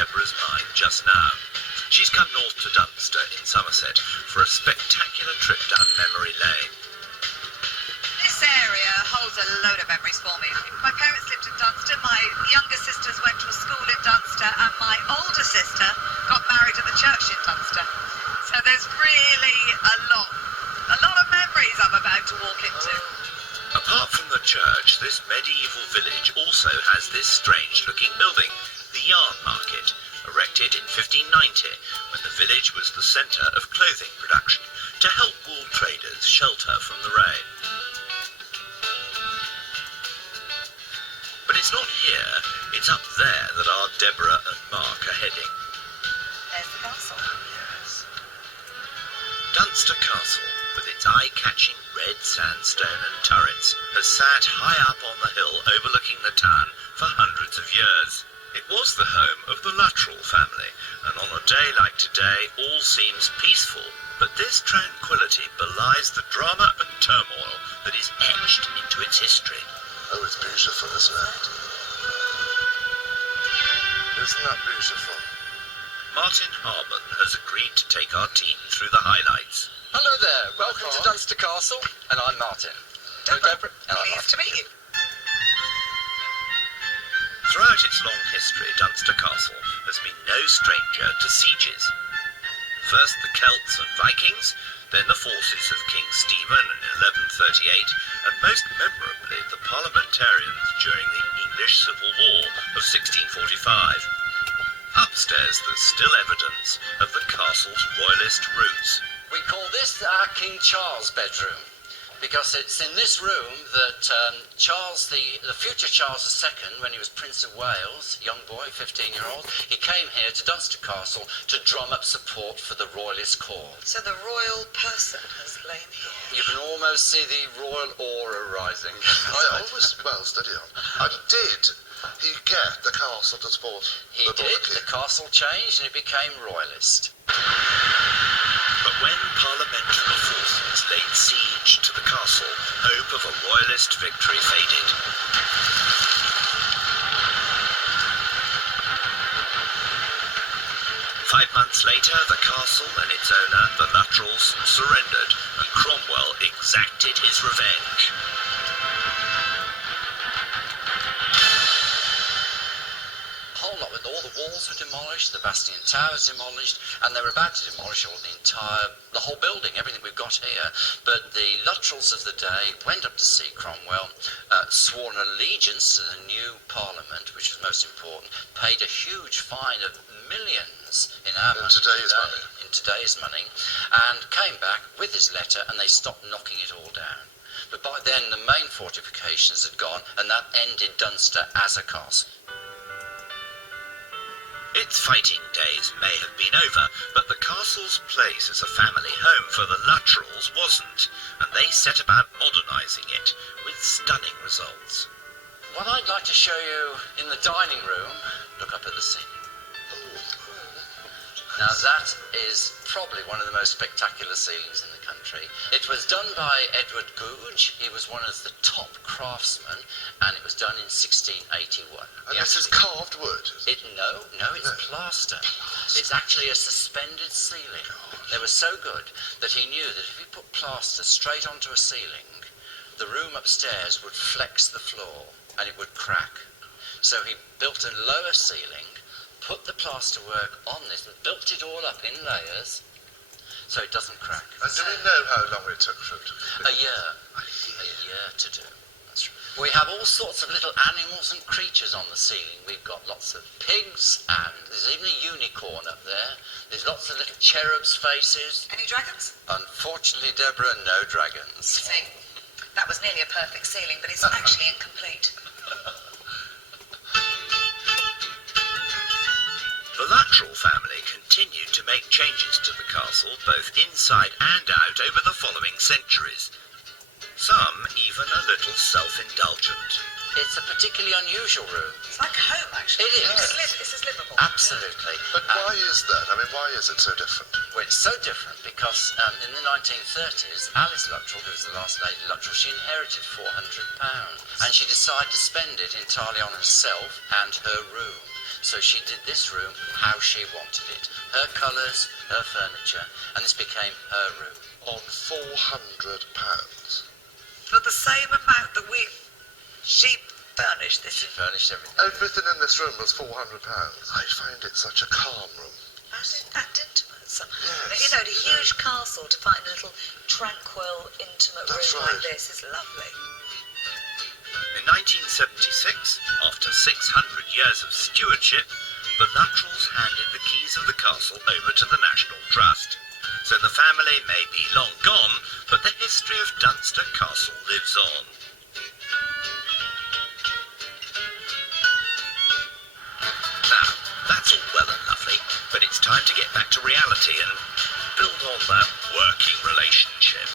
Deborah's mind just now. She's come north to Dunster in Somerset for a spectacular trip down memory lane. This area holds a load of memories for me. My parents lived in Dunster, my younger sisters went to a school in Dunster, and my older sister got married at the church in Dunster. So there's really a lot of memories I'm about to walk into. Apart from the church, this medieval village also has this strange-looking building, the Yarn Market, erected in 1590, when the village was the centre of clothing production, to help wool traders shelter from the rain. But it's not here, it's up there that our Deborah and Mark are heading. There's the castle. Yes. Dunster Castle, with its eye-catching red sandstone and turrets, has sat high up on the hill overlooking the town for hundreds of years. It was the home of the Luttrell family, and on a day like today all seems peaceful, but this tranquility belies the drama and turmoil that is etched into its history. Oh, it's beautiful, isn't it? Isn't that beautiful? Martin Harmon has agreed to take our team through the highlights. Hello there, welcome to Dunster Castle, and I'm Martin. Deborah, and I'm pleased to meet you. Throughout its long history, Dunster Castle has been no stranger to sieges. First the Celts and Vikings, then the forces of King Stephen in 1138, and most memorably the parliamentarians during the English Civil War of 1645. Upstairs there's still evidence of the castle's royalist roots. We call this our King Charles bedroom, because it's in this room that Charles, the future Charles II, when he was Prince of Wales, young boy, 15-year-old, he came here to Dunster Castle to drum up support for the royalist cause. So the royal person has lain here. You can almost see the royal aura rising. I always, well, steady on. Did he get the castle to support He the did, monarchy? the castle changed and it became royalist. But when parliamentary forces laid siege to the castle, hope of a royalist victory faded. Five months later, the castle and its owner, the Luttrells, surrendered, and Cromwell exacted his revenge. Whole lot, with all the walls were demolished, the bastion towers demolished, and they were about to demolish the whole building, everything we've got here. But the Luttrells of the day went up to see Cromwell, swore an allegiance to the new parliament, which was most important, paid a huge fine of millions in today's money, and came back with his letter, and they stopped knocking it all down. But by then the main fortifications had gone, and that ended Dunster as a castle. Its fighting days may have been over, but the castle's place as a family home for the Luttrells wasn't, and they set about modernising it with stunning results. What I'd like to show you in the dining room, look up at the ceiling. Now that is probably one of the most spectacular ceilings in the country. It was done by Edward Googe. He was one of the top craftsmen, and it was done in 1681. And this is carved wood? No, it's plaster. It's actually a suspended ceiling. They were so good that he knew that if he put plaster straight onto a ceiling, the room upstairs would flex the floor and it would crack. So he built a lower ceiling, put the plasterwork on this and built it all up in layers so it doesn't crack. And do we know how long it took for it to A year. A year to do. That's right. We have all sorts of little animals and creatures on the ceiling. We've got lots of pigs, and there's even a unicorn up there. There's lots of little cherubs' faces. Any dragons? Unfortunately, Deborah, no dragons. See, that was nearly a perfect ceiling, but it's actually incomplete. The Luttrell family continued to make changes to the castle both inside and out over the following centuries. Some even a little self-indulgent. It's a particularly unusual room. It's like home, actually. It is. This is livable. Absolutely. But why is that? I mean, why is it so different? Well, it's so different because in the 1930s, Alice Luttrell, who was the last Lady Luttrell, she inherited £400, and she decided to spend it entirely on herself and her room. So she did this room how she wanted it. Her colours, her furniture, and this became her room. On £400. For the same amount that she furnished this. She furnished everything. Everything in this room was £400. I find it such a calm room. And intimate somehow. Yes, You know, a huge castle to find a little tranquil, intimate That's room right. like this is lovely. In 1976, after 600 years of stewardship, the Luttrells handed the keys of the castle over to the National Trust. So the family may be long gone, but the history of Dunster Castle lives on. Now, that's all well and lovely, but it's time to get back to reality and build on that working relationship.